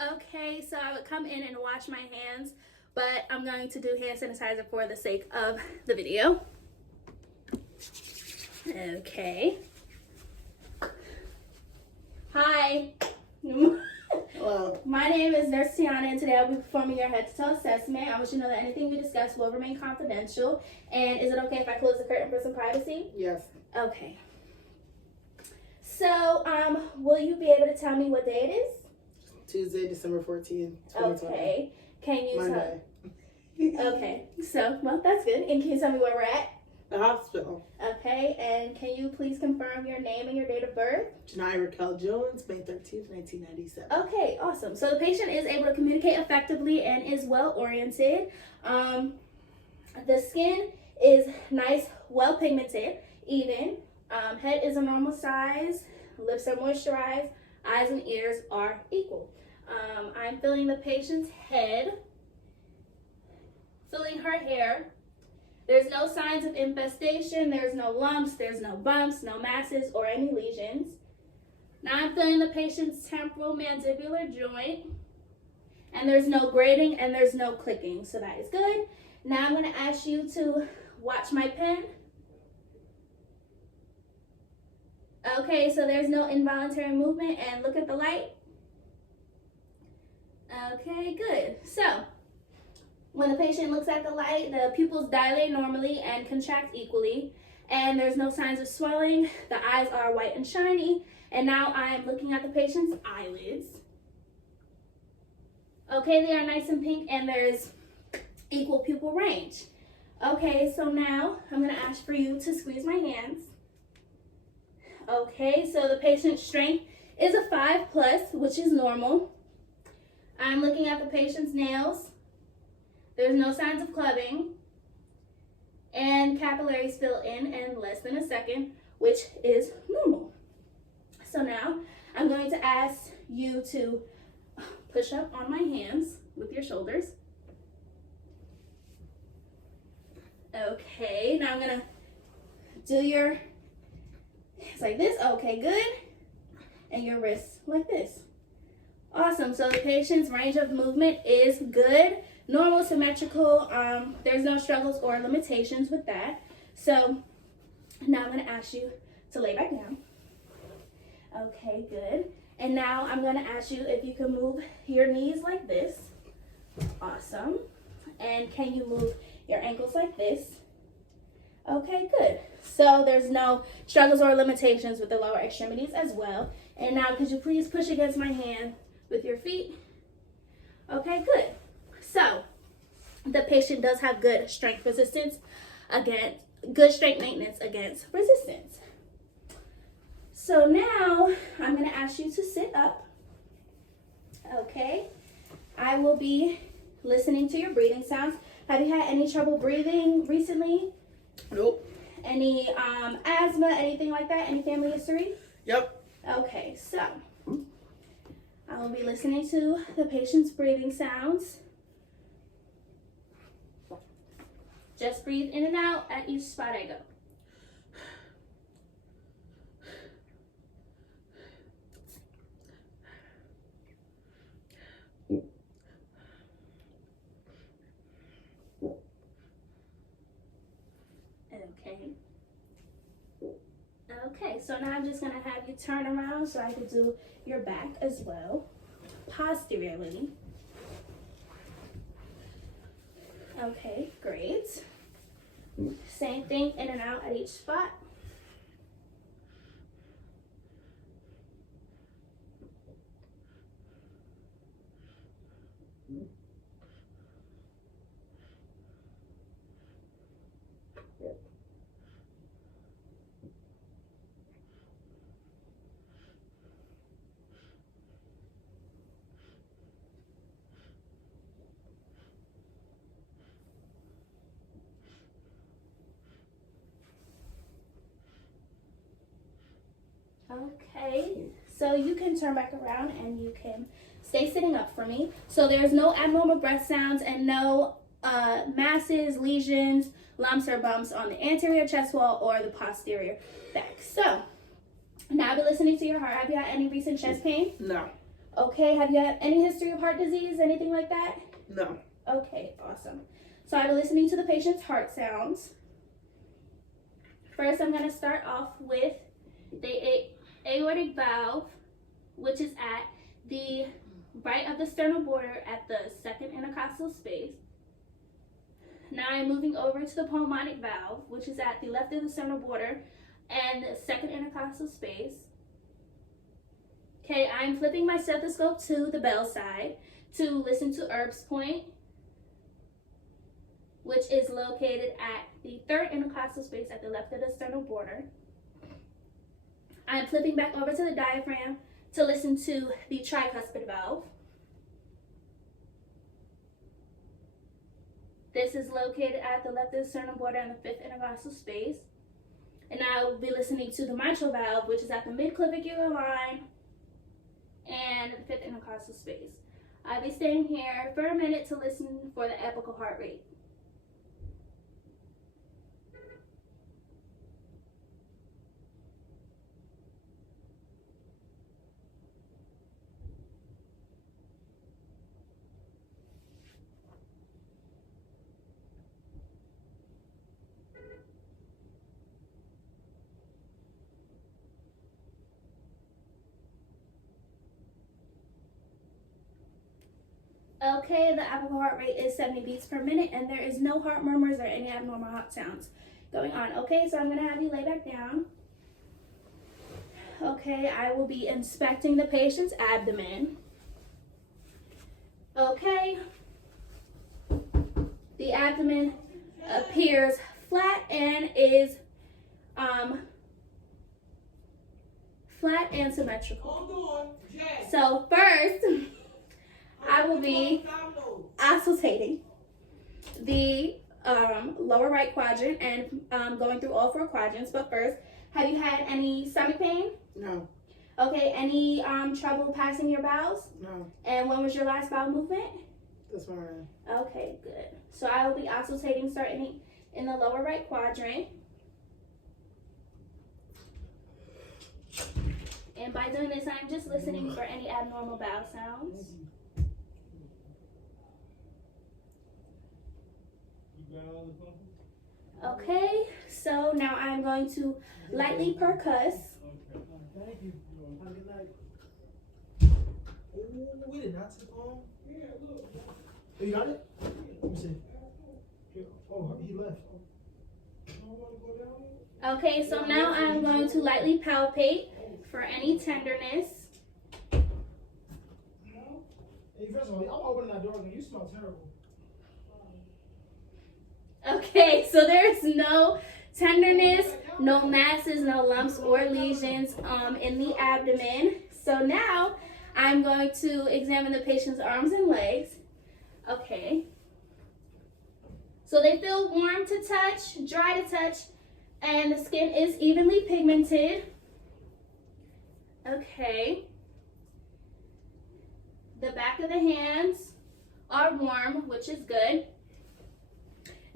Okay, so I would come in and wash my hands, but I'm going to do hand sanitizer for the sake of the video. Okay. Hi. Hello. My name is Nurse Tiana, and today I'll be performing your head-to-toe assessment. I want you to know that anything we discuss will remain confidential. And is it okay if I close the curtain for some privacy? Yes. Okay. So, will you be able to tell me what day it is? Tuesday, December 14th, 2020. Okay. Can you Monday. Okay. So, well, that's good. And can you tell me where we're at? The hospital. Okay. And can you please confirm your name and your date of birth? Janai Raquel Jones, May 13th, 1997. Okay, awesome. So the patient is able to communicate effectively and is well oriented. The skin is nice, well pigmented, even. Head is a normal size. Lips are moisturized. Eyes and ears are equal. I'm feeling the patient's head, feeling her hair. There's no signs of infestation. There's no lumps. There's no bumps, no masses, or any lesions. Now I'm feeling the patient's temporal mandibular joint, and there's no grating and there's no clicking, so that is good. Now I'm going to ask you to watch my pen. Okay, so there's no involuntary movement, and look at the light. Okay, good. So when the patient looks at the light, the pupils dilate normally and contract equally, and there's no signs of swelling. The eyes are white and shiny. And now I'm looking at the patient's eyelids. Okay, they are nice and pink, and there's equal pupil range. Okay, so now I'm gonna ask for you to squeeze my hands. Okay, so the patient's strength is a 5+, which is normal. I'm looking at the patient's nails. There's no signs of clubbing. And capillaries fill in less than a second, which is normal. So now I'm going to ask you to push up on my hands with your shoulders. Okay, now I'm gonna do your hands like this. Okay, good. And your wrists like this. Awesome. So the patient's range of movement is good, normal, symmetrical. There's no struggles or limitations with that. So now I'm gonna ask you to lay back down. Okay, good. And now I'm going to ask you if you can move your knees like this. Awesome. And can you move your ankles like this? Okay, good. So there's no struggles or limitations with the lower extremities as well. And now could you please push against my hand with your feet? Okay, good. So the patient does have good strength resistance against, good strength maintenance against resistance. So now I'm going to ask you to sit up. Okay. I will be listening to your breathing sounds. Have you had any trouble breathing recently? Nope. Any asthma, anything like that? Any family history? Yep. Okay, so I will be listening to the patient's breathing sounds. Just breathe in and out at each spot I go. Okay, so now I'm just going to have you turn around so I can do your back as well, posteriorly. Okay, great. Same thing, in and out at each spot. Okay, so you can turn back around and you can stay sitting up for me. So there's no abnormal breath sounds and no masses, lesions, lumps, or bumps on the anterior chest wall or the posterior back. So now I'll be listening to your heart. Have you had any recent chest pain? No. Okay, have you had any history of heart disease, anything like that? No. Okay, awesome. So I'm listening to the patient's heart sounds. First, I'm going to start off with the aortic valve, which is at the right of the sternal border at the second intercostal space. Now I'm moving over to the pulmonic valve, which is at the left of the sternal border and the second intercostal space. Okay, I'm flipping my stethoscope to the bell side to listen to Erb's point, which is located at the third intercostal space at the left of the sternal border. I'm flipping back over to the diaphragm to listen to the tricuspid valve. This is located at the left of the sternal border and the fifth intercostal space. And now I will be listening to the mitral valve, which is at the midclavicular line and the fifth intercostal space. I'll be staying here for a minute to listen for the apical heart rate. Okay, the apical heart rate is 70 beats per minute, and there is no heart murmurs or any abnormal heart sounds going on. Okay, so I'm going to have you lay back down. Okay, I will be inspecting the patient's abdomen. Okay, the abdomen appears flat and is flat and symmetrical. So first, I will be oscillating the lower right quadrant and going through all 4 quadrants. But first, have you had any stomach pain? No. Okay, any trouble passing your bowels? No. And when was your last bowel movement? This morning. Okay, good. So I will be oscillating starting in the lower right quadrant. And by doing this, I'm just listening for any abnormal bowel sounds. Okay, so now I'm going to lightly percuss. Thank you. Have a good night. Oh, we did not take home? Yeah, look. Oh, you got it? Let me see. Oh, he left. Okay, so now I'm going to lightly palpate for any tenderness. Hey, first of all, I'm opening that door and you smell terrible. Okay, so there's no tenderness, no masses, no lumps or lesions in the abdomen. So now I'm going to examine the patient's arms and legs. Okay. So they feel warm to touch, dry to touch, and the skin is evenly pigmented. Okay. The back of the hands are warm, which is good.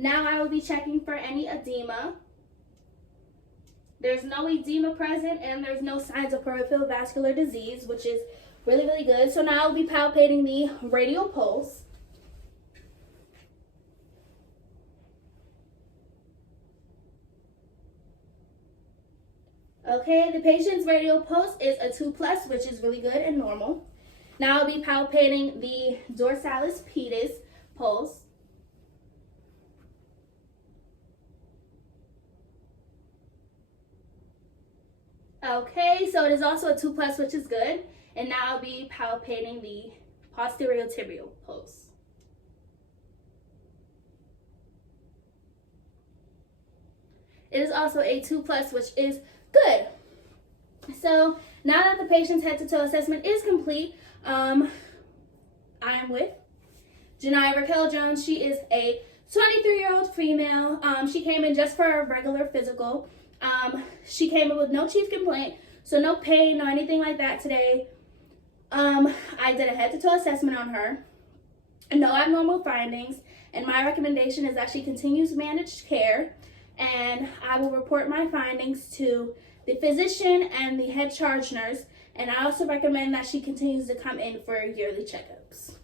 Now I will be checking for any edema. There's no edema present and there's no signs of peripheral vascular disease, which is really, really good. So now I'll be palpating the radial pulse. Okay, the patient's radial pulse is a 2+, which is really good and normal. Now I'll be palpating the dorsalis pedis pulse. Okay, so it is also a 2+, which is good. And now I'll be palpating the posterior tibial pulse. It is also a 2+, which is good. So now that the patient's head-to-toe assessment is complete, I am with Janai Raquel Jones. She is a 23-year-old female. She came in just for a regular physical. She came in with no chief complaint, so no pain, no anything like that today. I did a head-to-toe assessment on her, no abnormal findings, and my recommendation is that she continues managed care, and I will report my findings to the physician and the head charge nurse, And I also recommend that she continues to come in for yearly checkups.